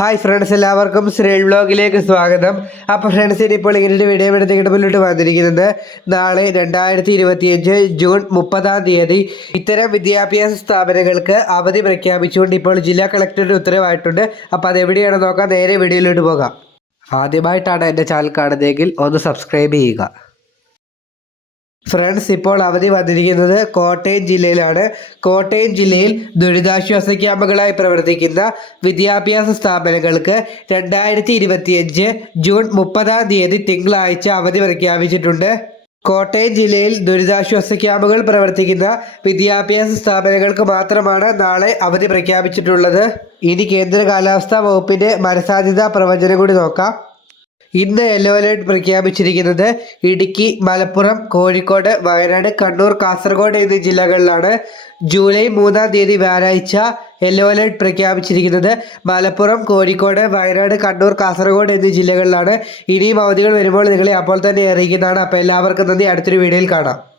Hi friends എല്ലാവർക്കും ശ്രീൽ വ്ലോഗിലേക്ക് സ്വാഗതം. അപ്പോൾ ഫ്രണ്ട്സ് ഇനിയിപ്പോൾ ഇങ്ങനെ ഒരു വീഡിയോ എടുത്തിട്ട് മുന്നോട്ട് വന്നിരിക്കുന്നത്. നാളെ രണ്ടായിരത്തി ഇരുപത്തിയഞ്ച് ജൂൺ മുപ്പതാം തീയതി ഇത്തരം വിദ്യാഭ്യാസ സ്ഥാപനങ്ങൾക്ക് അവധി പ്രഖ്യാപിച്ചുകൊണ്ട് ഇപ്പോൾ ജില്ലാ കളക്ടറുടെ ഉത്തരവായിട്ടുണ്ട്. അപ്പോൾ അത് എവിടെയാണെന്ന് നോക്കാം. നേരെ വീഡിയോയിലോട്ട് പോകാം. ആദ്യമായിട്ടാണ് എന്റെ ചാനൽ കാണുന്നതെങ്കിൽ ഒന്ന് സബ്സ്ക്രൈബ് ചെയ്യുക. ഫ്രണ്ട്സ് ഇപ്പോൾ അവധി വന്നിരിക്കുന്നത് കോട്ടയം ജില്ലയിലാണ്. കോട്ടയം ജില്ലയിൽ ദുരിതാശ്വാസ ക്യാമ്പുകളായി പ്രവർത്തിക്കുന്ന വിദ്യാഭ്യാസ സ്ഥാപനങ്ങൾക്ക് രണ്ടായിരത്തി ഇരുപത്തിയഞ്ച് ജൂൺ മുപ്പതാം തീയതി തിങ്കളാഴ്ച അവധി പ്രഖ്യാപിച്ചിട്ടുണ്ട്. കോട്ടയം ജില്ലയിൽ ദുരിതാശ്വാസ ക്യാമ്പുകൾ പ്രവർത്തിക്കുന്ന വിദ്യാഭ്യാസ സ്ഥാപനങ്ങൾക്ക് മാത്രമാണ് നാളെ അവധി പ്രഖ്യാപിച്ചിട്ടുള്ളത്. ഇനി കേന്ദ്ര കാലാവസ്ഥാ വകുപ്പിന്റെ മരസാധ്യതാ പ്രവചനം കൂടി നോക്കാം. ഇന്ന് യെല്ലോ അലേർട്ട് പ്രഖ്യാപിച്ചിരിക്കുന്നത് ഇടുക്കി മലപ്പുറം കോഴിക്കോട് വയനാട് കണ്ണൂർ കാസർഗോഡ് എന്നീ ജില്ലകളിലാണ് ജൂലൈ മൂന്നാം തീയതി വ്യാഴാഴ്ച യെല്ലോ അലേർട്ട് പ്രഖ്യാപിച്ചിരിക്കുന്നത്. മലപ്പുറം കോഴിക്കോട് വയനാട് കണ്ണൂർ കാസർഗോഡ് എന്നീ ജില്ലകളിലാണ് ഇനിയും അവധികൾ വരുമ്പോൾ നിങ്ങളെ അപ്പോൾ തന്നെ അറിയിക്കുന്നതാണ്. അപ്പോൾ എല്ലാവർക്കും നന്ദി. അടുത്തൊരു വീഡിയോയിൽ കാണാം.